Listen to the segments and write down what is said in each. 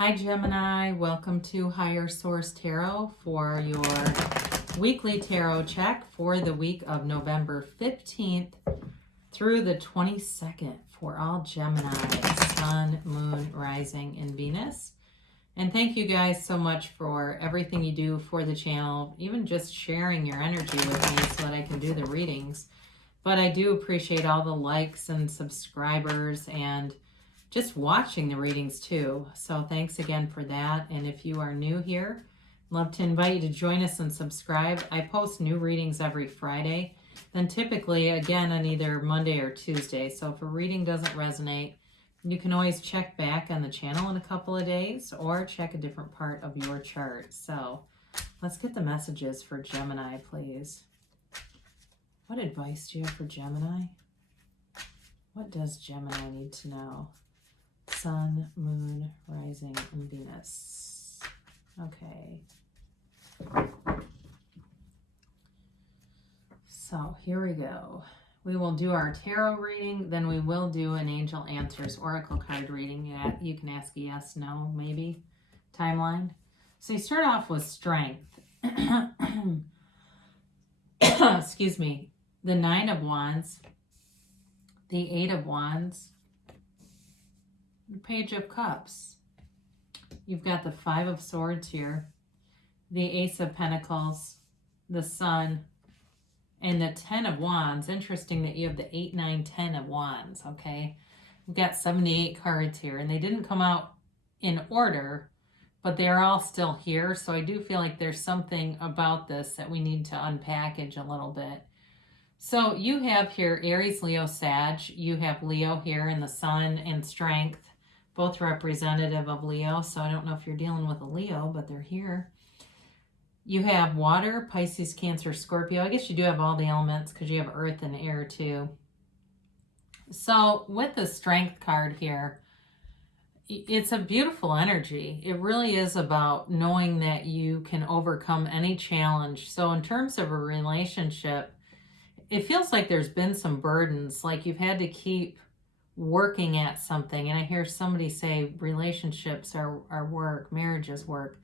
Hi Gemini, welcome to Higher Source Tarot for your weekly tarot check for the week of November 15th through the 22nd for all Gemini, Sun, Moon, Rising, and Venus. And thank you guys so much for everything you do for the channel, even just sharing your energy with me so that I can do the readings. But I do appreciate all the likes and subscribers and just watching the readings too. So thanks again for that. And if you are new here, I'd love to invite you to join us and subscribe. I post new readings every Friday, then typically again on either Monday or Tuesday. So if a reading doesn't resonate, you can always check back on the channel in a couple of days or check a different part of your chart. So let's get the messages for Gemini, please. What advice do you have for Gemini? What does Gemini need to know? Sun, Moon, Rising, and Venus. Okay. So here we go. We will do our tarot reading, then we will do an Angel Answers Oracle card reading. Yeah, you can ask a yes, no, maybe timeline. So you start off with Strength. Excuse me. The Nine of Wands, the Eight of Wands, the Page of Cups. You've got the Five of Swords here, the Ace of Pentacles, the Sun, and the 10 of Wands. Interesting that you have the 8, 9, 10 of Wands, okay? We've got 78 cards here, and they didn't come out in order, but they're all still here. So I do feel like there's something about this that we need to unpackage a little bit. So you have here Aries, Leo, Sag. You have Leo here in the Sun and Strength, both representative of Leo. So I don't know if you're dealing with a Leo, but they're here. You have Water, Pisces, Cancer, Scorpio. I guess you do have all the elements because you have Earth and Air too. So with the Strength card here, it's a beautiful energy. It really is about knowing that you can overcome any challenge. So in terms of a relationship, it feels like there's been some burdens, like you've had to keep working at something. And I hear somebody say relationships are work, marriage is work.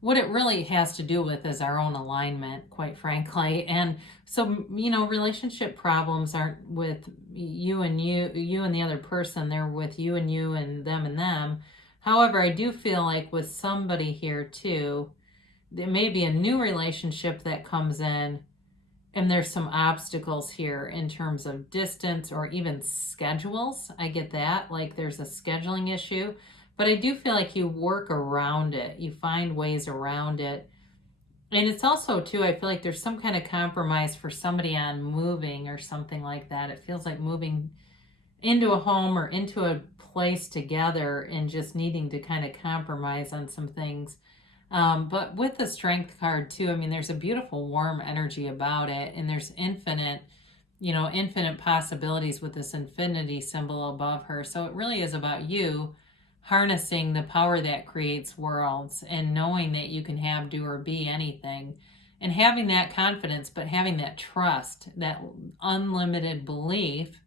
What it really has to do with is our own alignment, quite frankly. And so, you know, relationship problems aren't with you and the other person. They're with you and them. However, I do feel like with somebody here too, there may be a new relationship that comes in, and there's some obstacles here in terms of distance or even schedules. I get that, like there's a scheduling issue. But I do feel like you work around it. You find ways around it. And it's also, too, I feel like there's some kind of compromise for somebody on moving or something like that. It feels like moving into a home or into a place together and just needing to kind of compromise on some things. But with the Strength card, too, I mean, there's a beautiful warm energy about it. And there's infinite possibilities with this infinity symbol above her. So it really is about you harnessing the power that creates worlds and knowing that you can have, do, or be anything, and having that confidence, but having that trust, that unlimited belief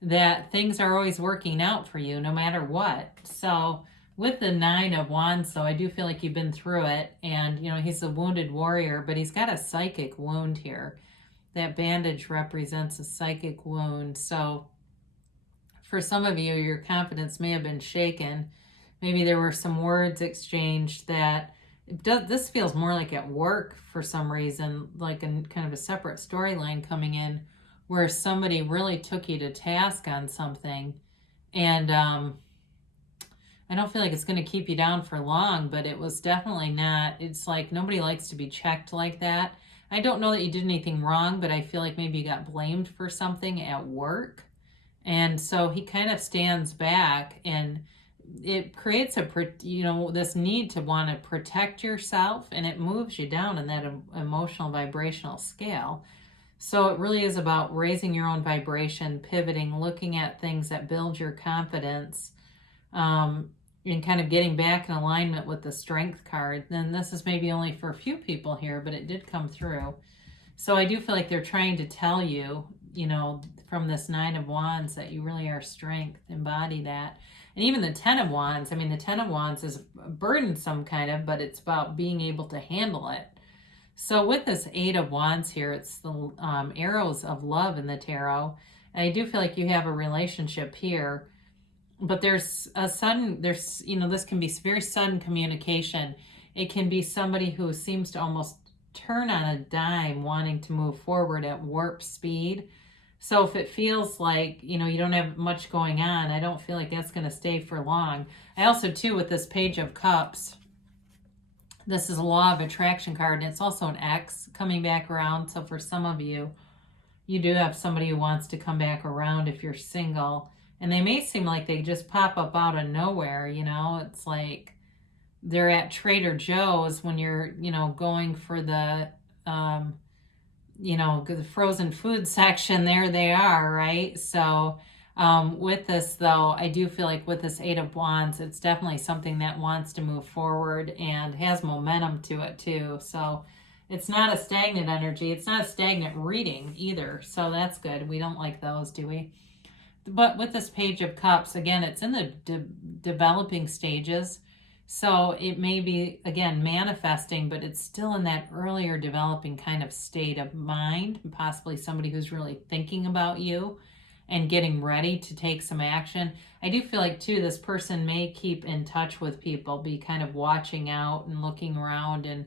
that things are always working out for you no matter what. So with the Nine of Wands, so I do feel like you've been through it, and you know, he's a wounded warrior, but he's got a psychic wound here. That bandage represents a psychic wound. So for some of you, your confidence may have been shaken. Maybe there were some words exchanged that this feels more like at work for some reason, like a kind of a separate storyline coming in where somebody really took you to task on something. And I don't feel like it's going to keep you down for long, but it was definitely not. It's like nobody likes to be checked like that. I don't know that you did anything wrong, but I feel like maybe you got blamed for something at work. And so he kind of stands back, and it creates this need to want to protect yourself, and it moves you down in that emotional vibrational scale. So it really is about raising your own vibration, pivoting, looking at things that build your confidence, and kind of getting back in alignment with the Strength card. Then this is maybe only for a few people here, but it did come through. So I do feel like they're trying to tell you, you know, from this Nine of Wands that you really are strength, embody that. And even the 10 of Wands, I mean, the 10 of Wands is burdensome kind of, but it's about being able to handle it. So with this 8 of Wands here, it's the arrows of love in the tarot. And I do feel like you have a relationship here, but there's a sudden, this can be very sudden communication. It can be somebody who seems to almost turn on a dime, wanting to move forward at warp speed. So if it feels like, you don't have much going on, I don't feel like that's going to stay for long. I also, too, with this Page of Cups, this is a law of attraction card, and it's also an X coming back around. So for some of you, you do have somebody who wants to come back around if you're single. And they may seem like they just pop up out of nowhere, It's like they're at Trader Joe's when you're, going for the, the frozen food section. There they are, right? So with this, though, I do feel like with this 8 of Wands, it's definitely something that wants to move forward and has momentum to it, too. So it's not a stagnant energy. It's not a stagnant reading either. So that's good. We don't like those, do we? But with this Page of Cups, again, it's in the developing stages. So it may be, again, manifesting, but it's still in that earlier developing kind of state of mind, possibly somebody who's really thinking about you and getting ready to take some action. I do feel like, too, this person may keep in touch with people, be kind of watching out and looking around and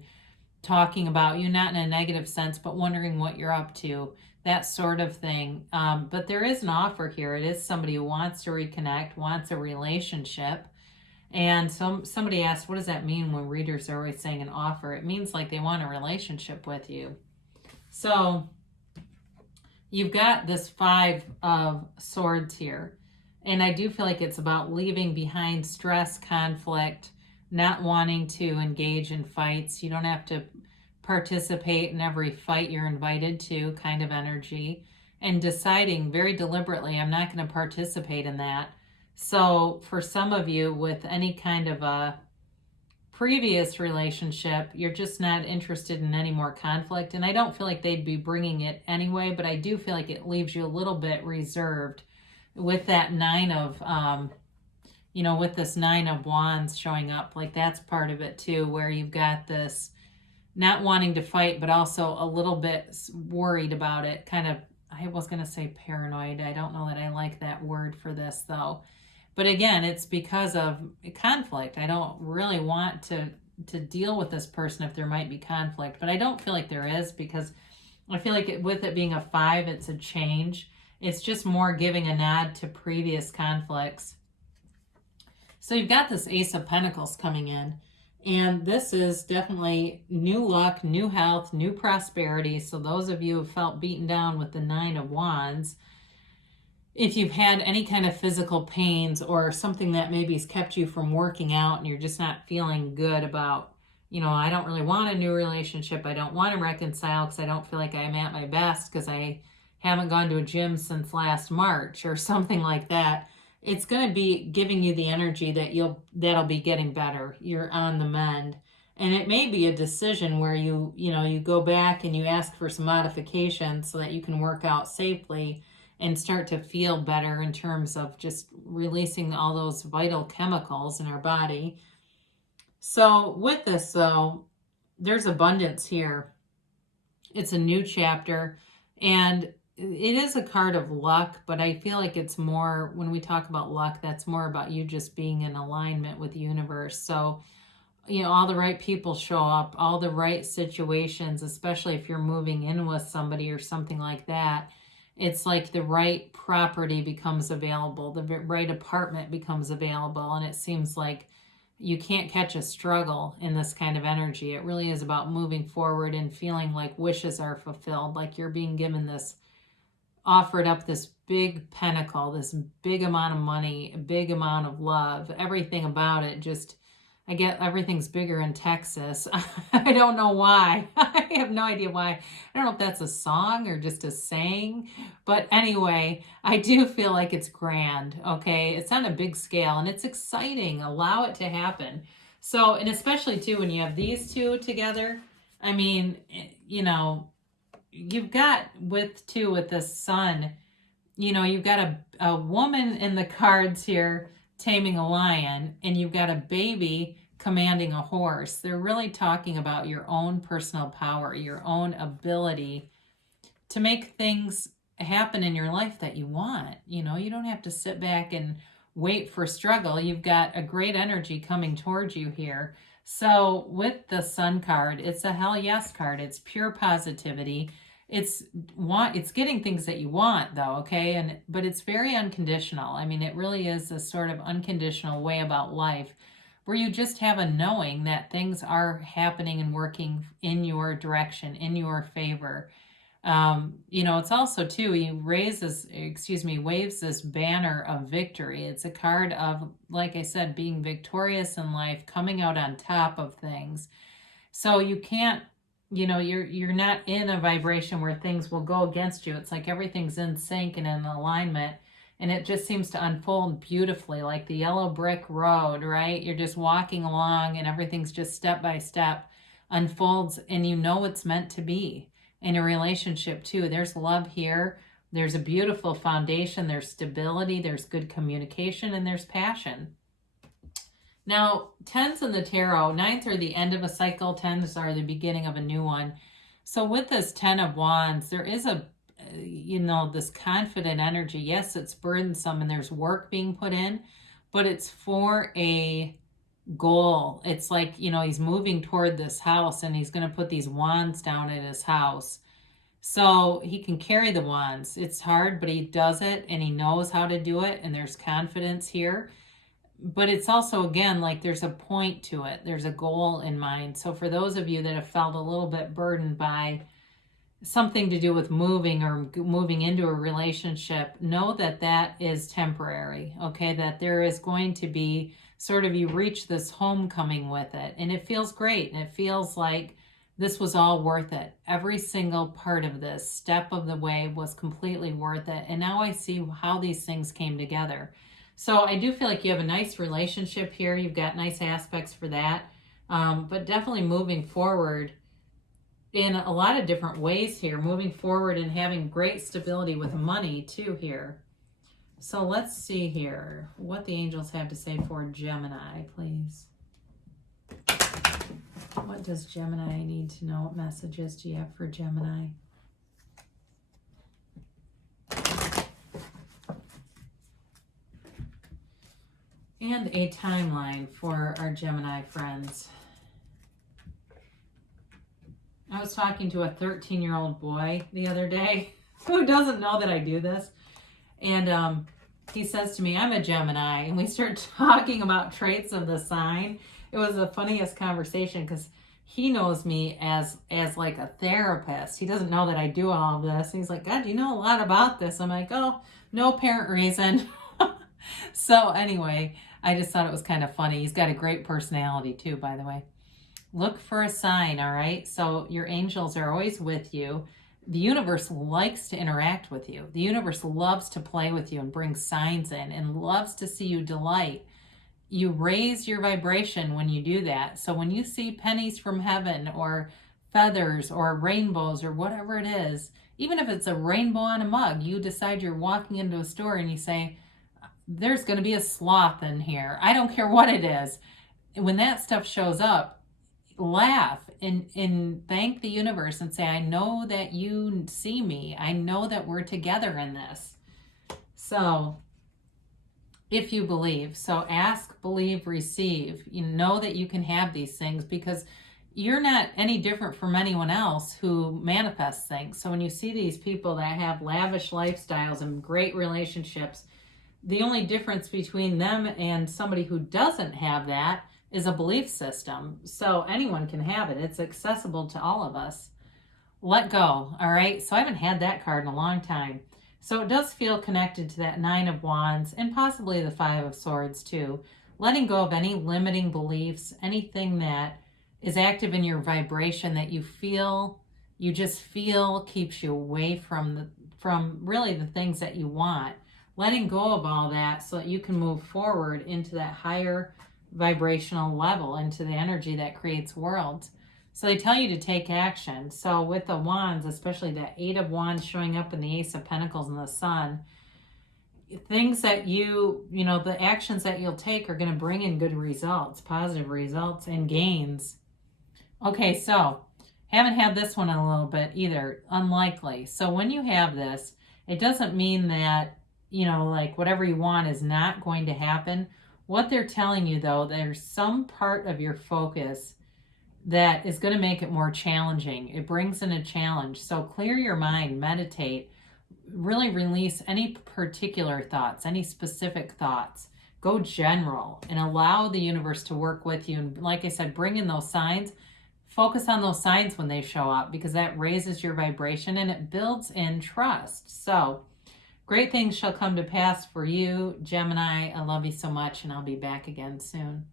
talking about you, not in a negative sense, but wondering what you're up to, that sort of thing. But there is an offer here. It is somebody who wants to reconnect, wants a relationship. And somebody asked, what does that mean when readers are always saying an offer? It means like they want a relationship with you. So you've got this 5 of Swords here. And I do feel like it's about leaving behind stress, conflict, not wanting to engage in fights. You don't have to participate in every fight you're invited to, kind of energy. And deciding very deliberately, I'm not going to participate in that. So for some of you, with any kind of a previous relationship, you're just not interested in any more conflict. And I don't feel like they'd be bringing it anyway, but I do feel like it leaves you a little bit reserved with that 9 of, with this 9 of Wands showing up. Like that's part of it too, where you've got this not wanting to fight, but also a little bit worried about it. Kind of, I was going to say paranoid. I don't know that I like that word for this though. But again, it's because of conflict. I don't really want to deal with this person if there might be conflict. But I don't feel like there is, because I feel like with it being a 5, it's a change. It's just more giving a nod to previous conflicts. So you've got this Ace of Pentacles coming in. And this is definitely new luck, new health, new prosperity. So those of you who felt beaten down with the 9 of Wands, if you've had any kind of physical pains or something that maybe has kept you from working out and you're just not feeling good about, I don't really want a new relationship. I don't want to reconcile because I don't feel like I'm at my best because I haven't gone to a gym since last March or something like that. It's going to be giving you the energy that that'll be getting better. You're on the mend. And it may be a decision where you go back and you ask for some modifications so that you can work out safely and start to feel better in terms of just releasing all those vital chemicals in our body. So with this, though, there's abundance here. It's a new chapter, and it is a card of luck, but I feel like it's more, when we talk about luck, that's more about you just being in alignment with the universe. So, all the right people show up, all the right situations, especially if you're moving in with somebody or something like that. It's like the right property becomes available, the right apartment becomes available, and it seems like you can't catch a struggle in this kind of energy. It really is about moving forward and feeling like wishes are fulfilled, like you're being given this, offered up this big pentacle, this big amount of money, a big amount of love, everything about it. Just, I get everything's bigger in Texas. I don't know why. I have no idea why. I don't know if that's a song or just a saying. But anyway, I do feel like it's grand, okay? It's on a big scale and it's exciting. Allow it to happen. So, and especially too, when you have these two together, I mean, you've got with this sun, you've got a woman in the cards here taming a lion, and you've got a baby commanding a horse. They're really talking about your own personal power, your own ability to make things happen in your life that you want. You know, you don't have to sit back and wait for struggle. You've got a great energy coming towards you here. So with the Sun card, it's a hell yes card. It's pure positivity. It's getting things that you want, though, okay? But it's very unconditional. I mean, it really is a sort of unconditional way about life where you just have a knowing that things are happening and working in your direction, in your favor. You know, it's also too, he waves this banner of victory. It's a card of, like I said, being victorious in life, coming out on top of things. So you can't, you know, you're not in a vibration where things will go against you. It's like everything's in sync and in alignment, and it just seems to unfold beautifully, like the yellow brick road, right? You're just walking along and everything's just step by step unfolds, and you know it's meant to be. In a relationship too, there's love here, there's a beautiful foundation, there's stability, there's good communication, and there's passion. Now, 10s in the tarot, 9s are the end of a cycle, 10s are the beginning of a new one. So with this 10 of wands, there is a, you know, this confident energy. Yes, it's burdensome and there's work being put in, but it's for a goal. It's like, you know, he's moving toward this house and he's going to put these wands down at his house. So he can carry the wands. It's hard, but he does it and he knows how to do it. And there's confidence here. But it's also, again, like there's a point to it. There's a goal in mind. So for those of you that have felt a little bit burdened by something to do with moving or moving into a relationship, know that that is temporary, okay? That there is going to be sort of, you reach this homecoming with it, and it feels great, and it feels like this was all worth it. Every single part of this step of the way was completely worth it, and now I see how these things came together. So I do feel like you have a nice relationship here. You've got nice aspects for that, but definitely moving forward in a lot of different ways here, moving forward and having great stability with money too here. So let's see here what the angels have to say for Gemini, please. What does Gemini need to know? What messages do you have for Gemini? And a timeline for our Gemini friends. I was talking to a 13-year-old boy the other day who doesn't know that I do this. And he says to me, I'm a Gemini. And we start talking about traits of the sign. It was the funniest conversation because he knows me as like a therapist. He doesn't know that I do all of this. And he's like, God, you know a lot about this. I'm like, oh, no apparent reason. So anyway, I just thought it was kind of funny. He's got a great personality too, by the way. Look for a sign, all right? So your angels are always with you. The universe likes to interact with you. The universe loves to play with you and bring signs in and loves to see you delight. You raise your vibration when you do that. So when you see pennies from heaven or feathers or rainbows or whatever it is, even if it's a rainbow on a mug, you decide you're walking into a store and you say, there's going to be a sloth in here. I don't care what it is. When that stuff shows up, laugh and thank the universe and say, I know that you see me. I know that we're together in this. So if you believe, so ask, believe, receive. You know that you can have these things because you're not any different from anyone else who manifests things. So when you see these people that have lavish lifestyles and great relationships, the only difference between them and somebody who doesn't have that is a belief system. So anyone can have it. It's accessible to all of us. Let go, all right? So I haven't had that card in a long time. So it does feel connected to that 9 of Wands and possibly the 5 of Swords too. Letting go of any limiting beliefs, anything that is active in your vibration that you just feel keeps you away from really the things that you want. Letting go of all that so that you can move forward into that higher vibrational level, into the energy that creates worlds. So they tell you to take action. So with the Wands, especially that 8 of Wands showing up in the Ace of Pentacles and the Sun, things that the actions that you'll take are going to bring in good results, positive results and gains. Okay, so haven't had this one in a little bit either. Unlikely. So when you have this, it doesn't mean that, like whatever you want is not going to happen. What they're telling you though, there's some part of your focus that is going to make it more challenging. It brings in a challenge. So clear your mind, meditate, really release any particular thoughts, any specific thoughts. Go general and allow the universe to work with you. And like I said, bring in those signs. Focus on those signs when they show up, because that raises your vibration and it builds in trust. So great things shall come to pass for you, Gemini. I love you so much, and I'll be back again soon.